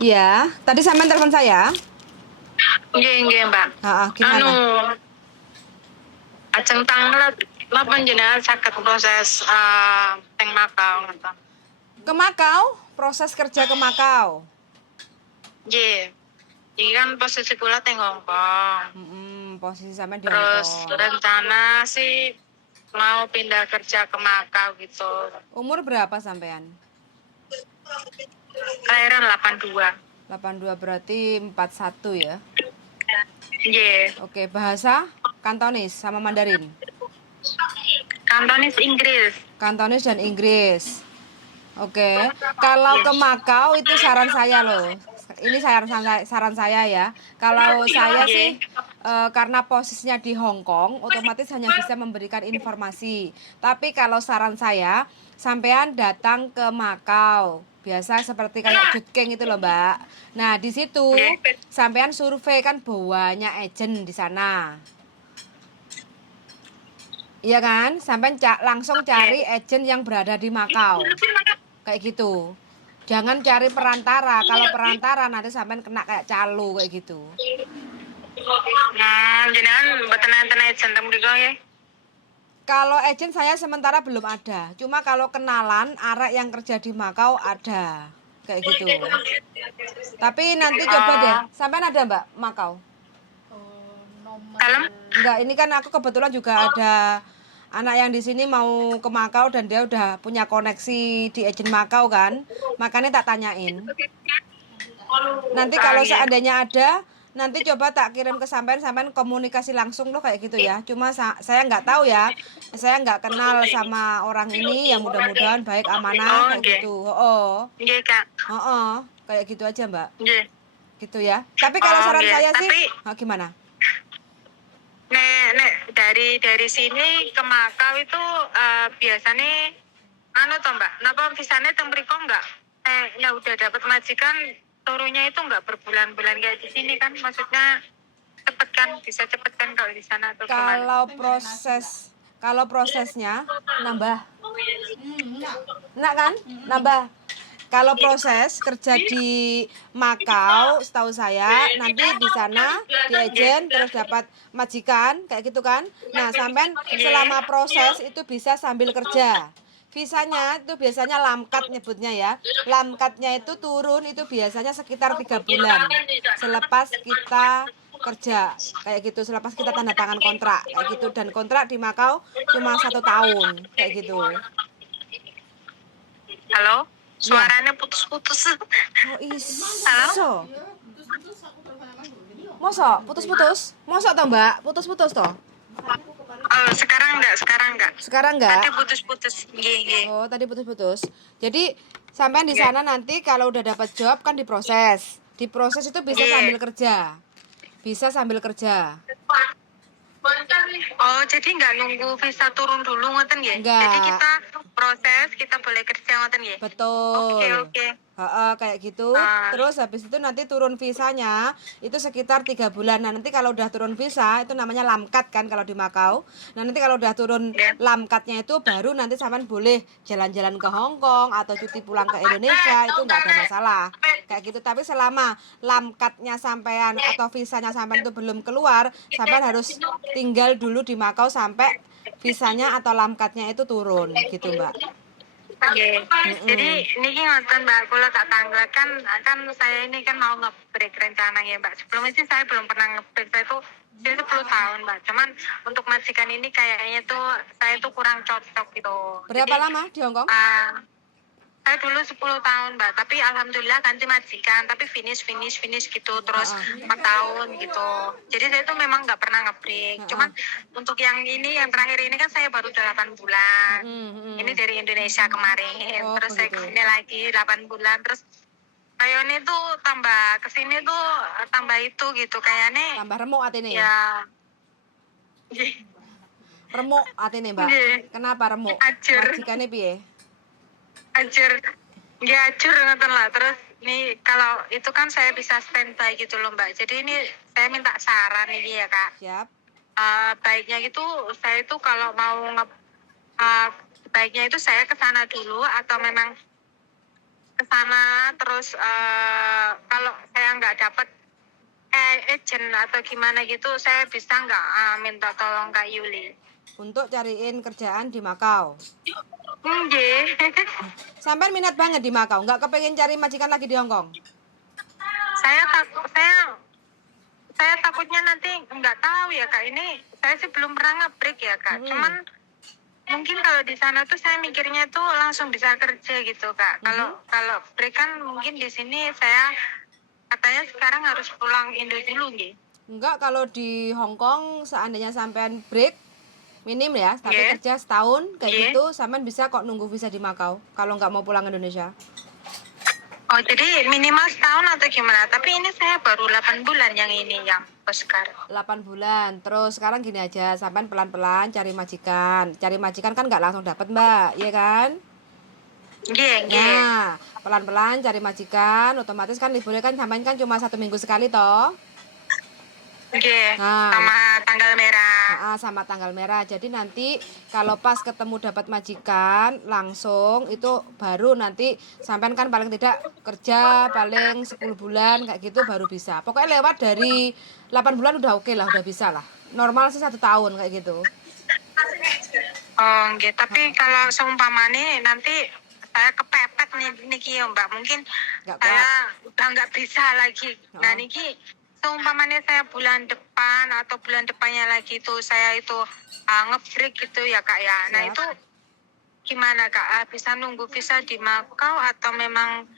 Iya, tadi sampean telepon saya. Nggih, Mbak. Anu, Gimana? ajeng tanglet lah panjenengan saged proses teng Makau ngoten. Ke Makau, proses kerja ke Makau. Nggih. Iki kan posisi kula teng Hongkong. Posisi sampean di Hong Terus Kong. rencana sih mau pindah kerja ke Makau gitu. Umur berapa sampean? Kelahiran 82. 82 berarti 41 ya. Nggih. Oke, bahasa Kantonis sama Mandarin. Kantonis Inggris. Kantonis dan Inggris. Oke, kalau ke Makau itu saran saya loh. Ini saran saya ya. Kalau saya sih Nggih. karena posisinya di Hong Kong, otomatis hanya bisa memberikan informasi. Tapi kalau saran saya, sampean datang ke Makau. Biasa seperti kayak Jutkeng itu loh, Mbak. Nah, di situ Nggih. sampean survei kan banyak agent di sana. Iya kan? Sampean langsung cari agent yang berada di Makau. Kayak gitu. Jangan cari perantara. Kalau perantara nanti sampean kena kayak calo kayak gitu. Jenengan mboten enten agent teng mriku nggih. Kalau agent saya sementara belum ada. Cuma kalau kenalan arek yang kerja di Makau ada. Kayak gitu. Tapi nanti coba deh. Sampean ada Mbak Makau? Kalem? Enggak, ini kan aku kebetulan juga ada anak yang di sini mau ke Makau dan dia udah punya koneksi di agent Makau kan. Makanya tak tanyain. Nanti kalau Nggih. seandainya ada, nanti coba tak kirim ke sampean komunikasi langsung loh kayak gitu ya. Cuma saya nggak tahu ya, saya nggak kenal sama orang ini. Yang mudah-mudahan baik amanah Oh, kayak nggih. gitu. Oh, Nggih, Kak. oh, oh, kayak gitu aja Mbak. Nggih. Gitu ya. Tapi kalau Oh, saran nggih. saya sih, Tapi gimana? nek dari sini ke Makau itu biasanya anu toh Mbak, napa visanya teng mriko enggak? Ya udah dapat majikan turunnya itu enggak berbulan-bulan kayak di sini kan, maksudnya cepet kan, bisa cepet kan kalau di sana atau gimana? Kalau prosesnya nambah, enak kan? Nambah. Kalau proses kerja di Makau, setahu saya nanti di sana di agent terus dapat majikan kayak gitu kan. Nah, sampean selama proses itu bisa sambil kerja. Visanya itu biasanya lamkat nyebutnya ya. Lamkatnya itu turun itu biasanya sekitar 3 bulan. Selepas kita kerja kayak gitu, selepas kita tanda tangan kontrak kayak gitu, dan kontrak di Makau cuma 1 tahun kayak gitu. Halo? Ya. Suaranya putus-putus. Oh Halo? iso. Mosok putus-putus? Mosok toh, Mbak? Putus-putus toh? Oh, sekarang enggak. Sekarang Tadi enggak? putus-putus. Nggih, nggih. Oh, tadi putus-putus. Jadi sampean di Nggih. sana nanti kalau udah dapat job kan diproses. Diproses itu bisa Nggih. sambil kerja. Bisa sambil kerja. Oh, jadi nggak nunggu visa turun dulu ngoten ya? Jadi Enggak. kita proses, kita boleh kerja ngoten ya? Oke, Betul. oke. Kayak gitu. Ah, Terus habis itu nanti turun visanya itu sekitar 3 bulan. Nah, nanti kalau udah turun visa itu namanya lamkat kan kalau di Makau. Nah, nanti kalau udah turun ya. lamkatnya itu baru nanti sampean boleh jalan-jalan ke Hong Kong atau cuti pulang ke Indonesia, itu nggak ada masalah. Kayak gitu. Tapi selama lamkatnya sampean atau visanya sampean itu belum keluar, sampean harus tinggal dulu di Makau sampai visanya atau lamkatnya itu turun gitu, Mbak. Oke. Jadi Mm-mm. niki ngoten Mbak, kula tak tanggal kan saya ini kan mau nge-break rencana ya Mbak. Sebelumnya sih saya belum pernah nge-break, saya 10 tahun Mbak. Cuman untuk majikan ini kayaknya tuh saya tuh kurang cocok gitu. Berapa Jadi lama di Hong Kong? saya dulu 10 tahun Mbak, tapi alhamdulillah ganti majikan, tapi finish gitu, terus 4 tahun gitu. Jadi saya tuh memang nggak pernah nge-break. Cuman untuk yang ini, yang terakhir ini kan saya baru 8 bulan. Ini dari Indonesia kemarin, Oh, terus saya begitu. kesini lagi 8 bulan, terus kayaknya tuh tambah kesini tuh tambah itu gitu, kayaknya Tambah remuk atine. ya Remuk atine, Mbak. Nggih. Kenapa remuk? Ajur. Majikane piye? Ajur, nggak ajur ngoten lah. Terus nih kalau itu kan saya bisa standby gitu loh Mbak. Jadi ini saya minta saran ini ya Kak. Siap. Baiknya itu saya itu kalau mau baiknya itu saya ke sana dulu atau memang ke sana terus kalau saya nggak dapat agent atau gimana gitu, saya bisa nggak minta tolong Kak Yuli? Untuk cariin kerjaan di Makau. Nggih. Sampai minat banget di Makau, nggak kepengen cari majikan lagi di Hong Kong? Saya takutnya nanti nggak tahu ya Kak, ini saya sih belum pernah nge-break ya Kak. Cuman mungkin kalau di sana tuh saya mikirnya tuh langsung bisa kerja gitu Kak. Kalau break kan mungkin di sini saya katanya sekarang harus pulang Indo dulu nggih. Enggak, kalau di Hong Kong seandainya sampean break minim ya, tapi Yeah. kerja setahun kayak Yeah. gitu, sampean bisa kok nunggu visa di Makau kalau nggak mau pulang Indonesia. Oh, jadi minimal setahun atau gimana? Tapi ini saya baru 8 bulan yang ini yang Oscar. 8 bulan. Terus sekarang gini aja, sampean pelan-pelan cari majikan. Cari majikan kan nggak langsung dapat, Mbak, iya kan? Nggih. Nah, pelan-pelan cari majikan, otomatis kan liburnya kan sampean kan cuma 1 minggu sekali toh. Nggih, Nah, sama tanggal merah. sama tanggal merah. Jadi nanti kalau pas ketemu dapat majikan langsung itu baru nanti sampean kan paling tidak kerja paling 10 bulan kayak gitu baru bisa. Pokoknya lewat dari 8 bulan udah oke lah, udah bisa lah. Normal sih 1 tahun kayak gitu. Oh, nggih. Tapi kalau seumpamane nanti saya kepepet nih niki ya Mbak, mungkin Nggak kuat. saya udah nggak bisa lagi. Nah niki seumpamanya saya bulan depan atau bulan depannya lagi itu saya itu nge-break gitu ya Kak ya. Nah Siap. itu gimana Kak? Bisa nunggu visa di Makau atau memang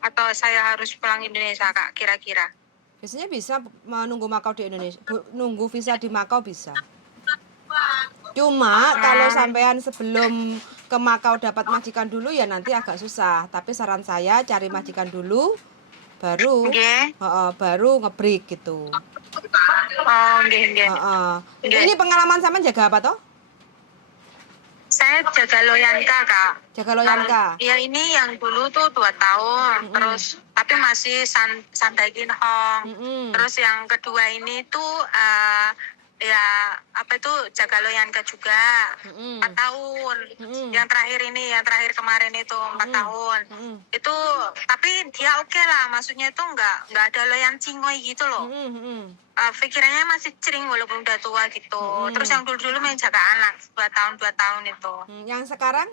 atau saya harus pulang Indonesia Kak kira-kira? Biasanya bisa menunggu Makau di Indonesia, nunggu visa di Makau bisa. Cuma kalau sampean sebelum ke Makau dapat majikan dulu ya nanti agak susah. Tapi saran saya cari majikan dulu, baru Nggih. baru nge-break gitu. Oh, nggih. Ini pengalaman sama jaga apa toh? Saya jaga Loyanka Kak. Jaga Loyanka. Ya ini yang dulu tuh 2 tahun, terus tapi masih Sandaikin Hong. Terus yang kedua ini tuh ya apa itu jaga Loyanka juga 4 tahun. Yang terakhir kemarin itu 4 tahun. Itu tapi dia oke lah, maksudnya itu nggak ada loyan cingoy gitu loh. Pikirannya masih cering walaupun udah tua gitu. Terus yang dulu main jaga anak 2 tahun itu. Yang sekarang?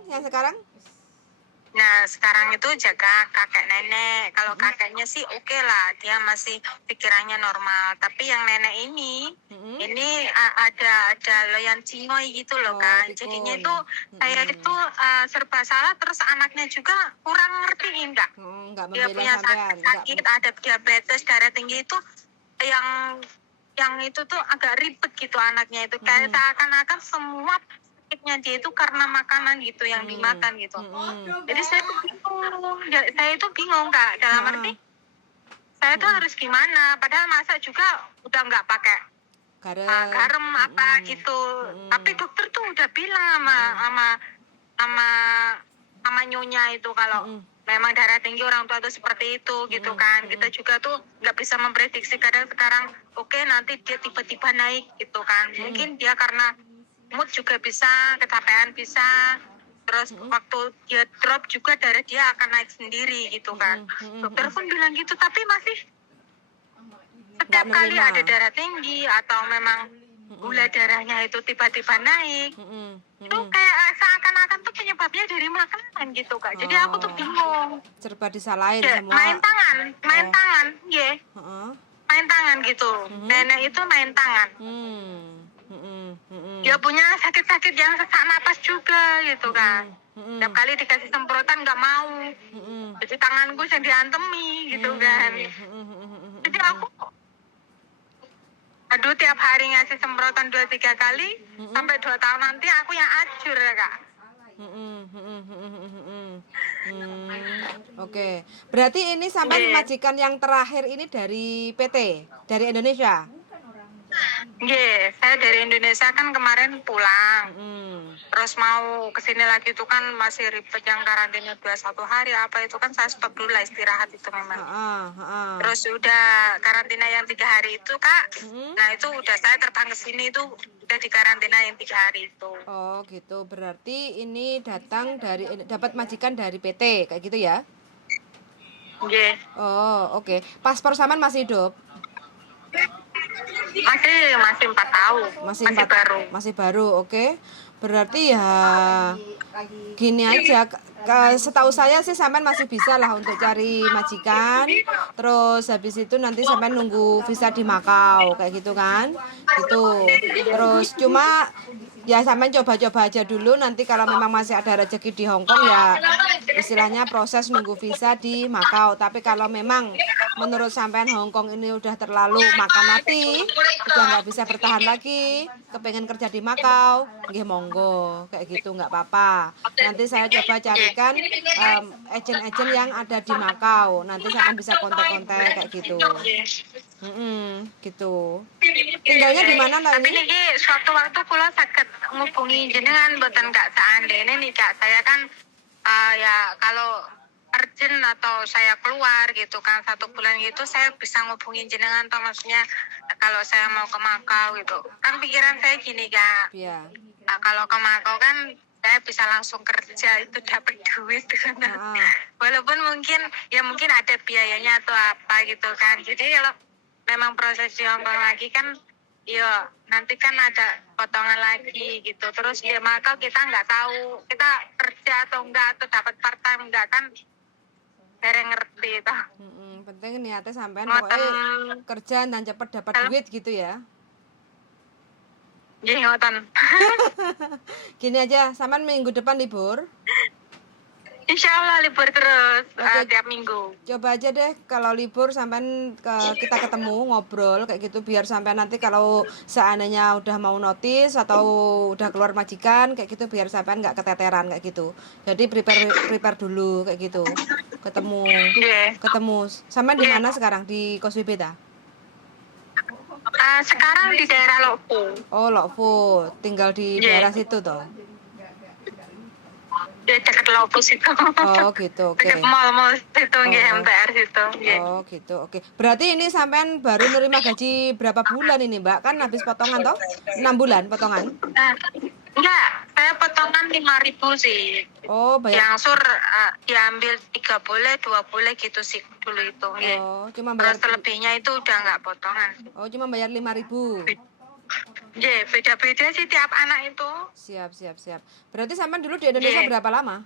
Nah sekarang itu jaga kakek nenek. Kalau kakeknya sih oke lah, dia masih pikirannya normal. Tapi yang nenek ini ada loyan cingoy gitu loh kan. Jadinya itu saya itu serba salah, terus anaknya juga kurang ngerti enggak. Dia punya sakit, ada diabetes, darah tinggi itu yang itu tuh agak ribet gitu anaknya itu. Kayak seakan-akan semua sakitnya dia itu karena makanan gitu yang dimakan gitu. Jadi saya itu bingung Kak, dalam arti saya tuh harus gimana, padahal masak juga udah nggak pakai garam apa gitu. Tapi dokter tuh udah bilang sama nyonya itu kalau memang darah tinggi orang tua tuh seperti itu gitu kan. Kita juga tuh nggak bisa memprediksi, kadang sekarang oke, nanti dia tiba-tiba naik gitu kan. Mungkin dia karena mood juga bisa, kecapean bisa, terus waktu dia drop juga darah dia akan naik sendiri gitu kan. Dokter pun bilang gitu, tapi masih setiap kali ada darah tinggi atau memang gula darahnya itu tiba-tiba naik, itu kayak seakan-akan tuh penyebabnya dari makanan gitu Kak. Jadi aku tuh bingung. Serba disalahin Ya, semua. main tangan, ya. Main tangan gitu. Nenek itu main tangan. Dia punya sakit-sakit yang sesak napas juga gitu kan. Setiap kali dikasih semprotan nggak mau. Jadi tanganku yang diantemi gitu kan. Jadi aku tiap hari ngasih semprotan 2-3 kali sampai 2 tahun nanti aku yang acur ya Kak. Oke. Berarti ini sampai majikan yang terakhir ini dari PT, dari Indonesia. Iya, saya dari Indonesia kan kemarin pulang. Terus mau kesini lagi itu kan masih ribet yang karantina 21 hari apa itu kan saya stop dulu lah istirahat itu memang. Terus udah karantina yang 3 hari itu Kak. Nah itu udah saya terbang ke sini itu udah di karantina yang 3 hari itu. Oh gitu, berarti ini datang dapat majikan dari PT kayak gitu ya? Nggih. Oh, oke. Paspor sampean masih hidup? Masih 4 tahun. Masih Masih 4, baru. masih baru, oke. Berarti ya gini aja, setahu saya sih sampean masih bisa lah untuk cari majikan. Terus habis itu nanti sampean nunggu visa di Makau kayak gitu kan. Gitu. Terus cuma ya sampean coba-coba aja dulu, nanti kalau memang masih ada rezeki di Hong Kong ya istilahnya proses nunggu visa di Makau. Tapi kalau memang menurut sampean Hong Kong ini udah terlalu makan hati, udah nggak bisa bertahan lagi, kepengen kerja di Makau, nggih monggo kayak gitu, nggak apa-apa. Nanti saya coba carikan agent-agent yang ada di Makau, nanti sampean bisa kontak-kontak kayak gitu. Gitu. Tinggalnya di mana lah Tapi ini? niki suatu waktu kula saged ngubungi jenengan mboten gak seandainya nih Kak. Saya kan ya kalau urgent atau saya keluar gitu kan 1 bulan gitu saya bisa ngubungin jenengan toh, maksudnya kalau saya mau ke Makau gitu. Kan pikiran saya gini Kak. Iya. Kalau ke Makau kan saya bisa langsung kerja itu dapat duit kan. Walaupun mungkin ada biayanya atau apa gitu kan. Jadi kalau memang proses di Hong Kong lagi kan ya nanti kan ada potongan lagi gitu. Terus ya Makau kita nggak tahu kita kerja atau enggak atau dapat part time enggak kan bareng ngerti toh. Penting niatnya sampean pokoknya kerja dan cepet dapat duit gitu ya. Nggih ngoten. Gini aja, sampean minggu depan libur. Insya Allah libur terus tiap minggu. Coba aja deh kalau libur sampean kita ketemu ngobrol kayak gitu, biar sampean nanti kalau seandainya udah mau notice atau udah keluar majikan kayak gitu biar sampean nggak keteteran kayak gitu. Jadi prepare dulu kayak gitu. Ketemu. Sampean di mana sekarang? Di Causeway Bay ta? Sekarang di daerah Lok Fu. Oh, Lok Fu. Tinggal di daerah situ toh. Ya dekat Lok Fu situ. Oh, gitu. Oke. Dekat mall-mall situ MTR situ. Oh, gitu. Oke. Berarti ini sampean baru nerima gaji berapa bulan ini, Mbak? Kan habis potongan toh? 6 bulan potongan? Enggak, saya potongan 5.000 sih. Oh, bayar. Yang sur diambil 3 boleh, 2 boleh gitu sih dulu itu. Oh, cuma bayar. Terus selebihnya itu udah enggak potongan. Oh, cuma bayar 5.000. Beda-beda sih tiap anak itu. Siap. Berarti sampean dulu di Indonesia berapa lama?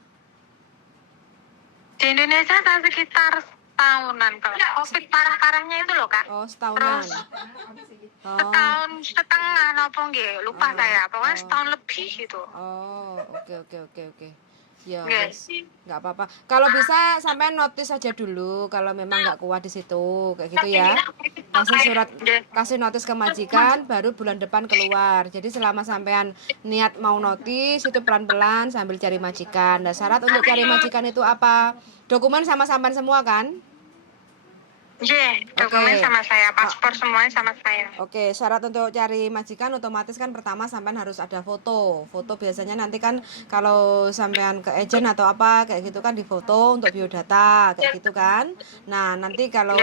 Di Indonesia kan sekitar tahunan kalau COVID parah-parahnya itu loh Kak. Oh, setahunan. Setahun setengah apa nggih, lupa saya. Pokoknya setahun lebih gitu. Oh, oke. Ya, nggak apa-apa. Kalau bisa sampean notice aja dulu kalau memang nggak kuat di situ, kayak gitu ya. Kasih notice ke majikan, baru bulan depan keluar. Jadi selama sampean niat mau notice itu pelan-pelan sambil cari majikan. Nah, syarat untuk cari majikan itu apa? Dokumen sama sampean semua kan? Dokumen sama saya, paspor semuanya sama saya. Oke, syarat untuk cari majikan otomatis kan pertama sampean harus ada foto. Foto biasanya nanti kan kalau sampean ke agent atau apa kayak gitu kan difoto untuk biodata kayak gitu kan. Nah, nanti kalau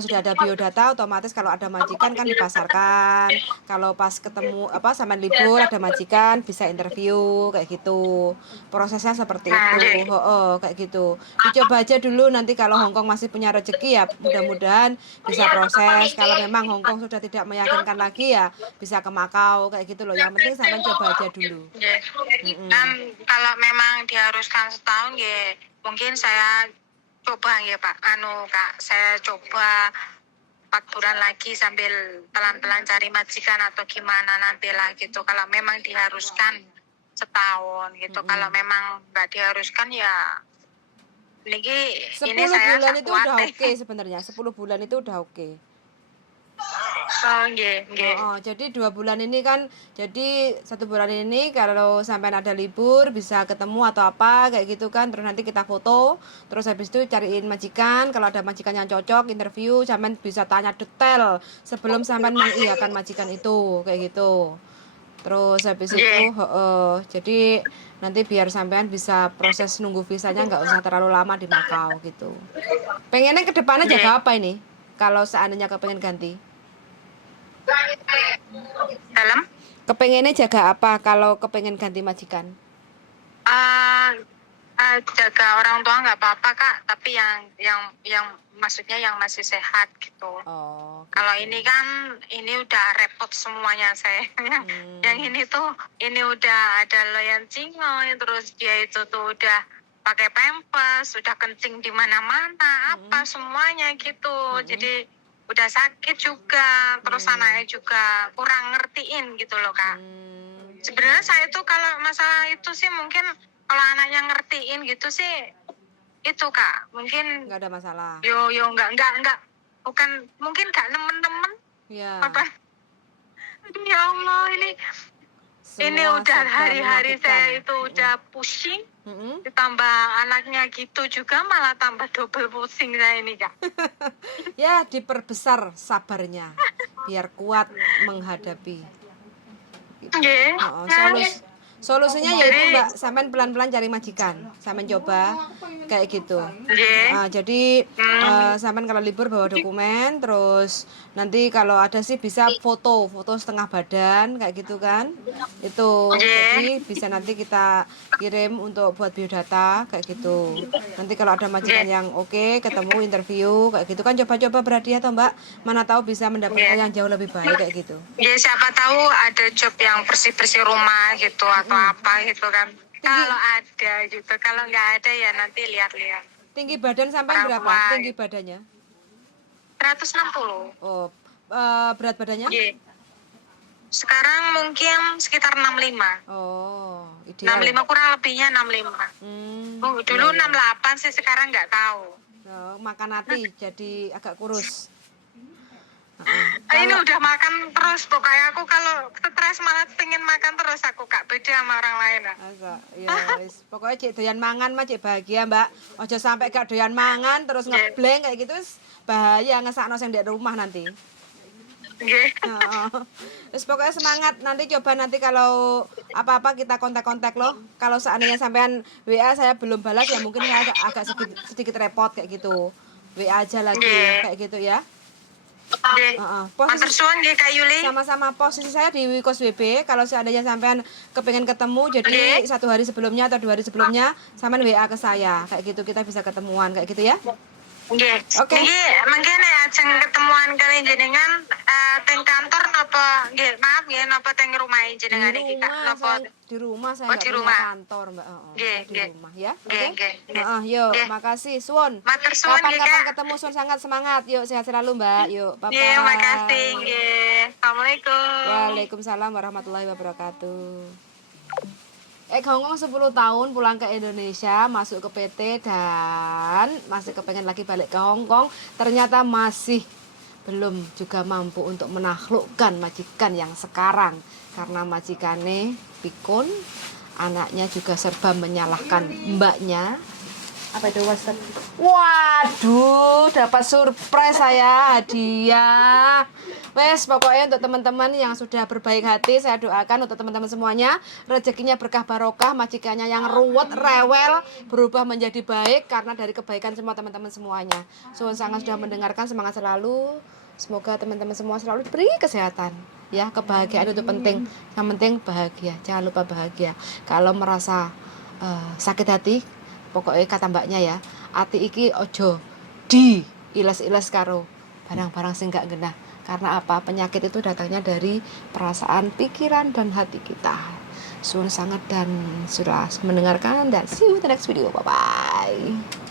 sudah ada biodata otomatis kalau ada majikan kan dipasarkan. Kalau pas ketemu sampean libur ada majikan bisa interview kayak gitu. Prosesnya seperti itu. Kayak gitu. Dicoba aja dulu, nanti kalau Hong Kong masih punya rezeki ya mudah-mudahan bisa proses. Kalau memang Hong Kong sudah tidak meyakinkan lagi ya bisa ke Makau kayak gitu loh. Yang penting sampean coba aja dulu. Kalau memang diharuskan setahun ya mungkin saya coba ya Pak. Kak, saya coba 4 bulan lagi sambil pelan-pelan cari majikan atau gimana nantilah gitu. Kalau memang diharuskan setahun gitu. Kalau memang nggak diharuskan ya 10 bulan itu udah oke sebenarnya. 10 bulan itu udah oke. Jadi 2 bulan ini kan, jadi 1 bulan ini kalau sampai ada libur bisa ketemu atau apa kayak gitu kan, terus nanti kita foto, terus habis itu cariin majikan. Kalau ada majikan yang cocok, interview, sampai bisa tanya detail sebelum sampai mengiyakan majikan itu kayak gitu. Terus habis itu jadi nanti biar sampean bisa proses nunggu visanya nggak usah terlalu lama di Makau gitu. Pengennya ke depannya jaga apa ini? Kalau seandainya kepengen ganti? Dalam? Kepengennya jaga apa kalau kepengen ganti majikan? jaga orang tua nggak apa-apa kak, tapi yang maksudnya yang masih sehat gitu. Oh, Kalau gitu. ini kan ini udah repot semuanya saya. Yang ini tuh ini udah ada loyang cingoy, terus dia itu tuh udah pakai pampers, sudah kencing di mana-mana, apa semuanya gitu. Jadi udah sakit juga, terus anaknya juga kurang ngertiin gitu loh kak. Sebenarnya saya tuh kalau masalah itu sih mungkin kalau anaknya ngertiin gitu sih itu kak mungkin Nggak ada masalah. yo nggak bukan mungkin gak temen-temen Ya. apa. Aduh, ya Allah ini Semua udah serba hari-hari menyakitkan. saya itu udah pusing, ditambah anaknya gitu juga malah tambah double pusing saya ini kak. Ya, diperbesar sabarnya biar kuat menghadapi. Nggih. Solusinya yaitu Mbak, sampean pelan-pelan cari majikan, sampean coba kayak gitu. Nggih. Jadi sampean kalau libur bawa dokumen, terus nanti kalau ada sih bisa foto setengah badan kayak gitu kan. Itu jadi bisa nanti kita kirim untuk buat biodata kayak gitu. Nanti kalau ada majikan yang oke, ketemu interview kayak gitu kan, coba-coba berhadiah toh Mbak. Mana tahu bisa mendapatkan yang jauh lebih baik kayak gitu. Ya siapa tahu ada job yang bersih-bersih rumah gitu atau apa gitu kan. Kalau ada gitu, kalau nggak ada ya nanti lihat-lihat. Tinggi badan sampai berapa? Perempuan. Tinggi badannya? 160. Oh, berat badannya? Nggih. Sekarang mungkin sekitar 65. Oh, ideal. 65 kurang lebihnya 65. Dulu 68 sih, sekarang nggak tahu. Oh, makan hati jadi agak kurus. Ini udah makan terus pokoknya aku kalau stres malah pengen makan terus aku kak, beda sama orang lain. Ya wis, pokoknya cek doyan mangan mah cek bahagia Mbak. Ojo sampai gak doyan mangan terus ngebleng kayak gitu wis bahaya, ngesakno sing ndek rumah nanti. Nggih. Terus pokoknya semangat, nanti coba nanti kalau apa-apa kita kontak-kontak loh. Kalau seandainya sampean WA saya belum balas ya mungkin saya agak sedikit repot kayak gitu. WA aja lagi kayak gitu ya. Posisi Kak Yuli. Sama-sama, posisi saya di Wikos WB. Kalau seandainya sampean kepengen ketemu, jadi 1 hari sebelumnya atau 2 hari sebelumnya sampean WA ke saya kayak gitu, kita bisa ketemuan kayak gitu ya. Nggih. Oke. Nggih, mungkin ya ajeng ketemuan kali jenengan teng kantor napa nggih, maaf nggih napa teng rumah jenengan iki Kak. Napa di rumah saya di nggak punya rumah. Kantor Mbak. Nggih, Di rumah ya. Nggih, Oke. nggih. Yuk, makasih Suwun. Matur suwun nggih Kapan-kapan Kak. ketemu Suwun, sangat semangat. Yuk, sehat selalu Mbak. Yuk, bye bye. Nggih, makasih nggih. Assalamualaikum. Waalaikumsalam warahmatullahi wabarakatuh. Hongkong 10 tahun pulang ke Indonesia, masuk ke PT dan masih kepengen lagi balik ke Hongkong, ternyata masih belum juga mampu untuk menaklukkan majikan yang sekarang karena majikane pikun, anaknya juga serba menyalahkan mbaknya. Apa itu WhatsApp? Waduh, dapat surprise saya, hadiah. Wes, pokoknya untuk teman-teman yang sudah berbaik hati, saya doakan untuk teman-teman semuanya rezekinya berkah barokah, majikannya yang ruwet, rewel berubah menjadi baik karena dari kebaikan semua teman-teman semuanya. Sangat sudah mendengarkan, semangat selalu. Semoga teman-teman semua selalu diberi kesehatan. Ya, kebahagiaan itu penting. Yang penting bahagia, jangan lupa bahagia. Kalau merasa sakit hati, pokoknya kata mbaknya ya, ati iki ojo di iles-iles karo barang-barang sing gak genah. Karena apa? Penyakit itu datangnya dari perasaan, pikiran, dan hati kita. Suwun sangat dan sudah mendengarkan, dan see you in the next video. Bye-bye.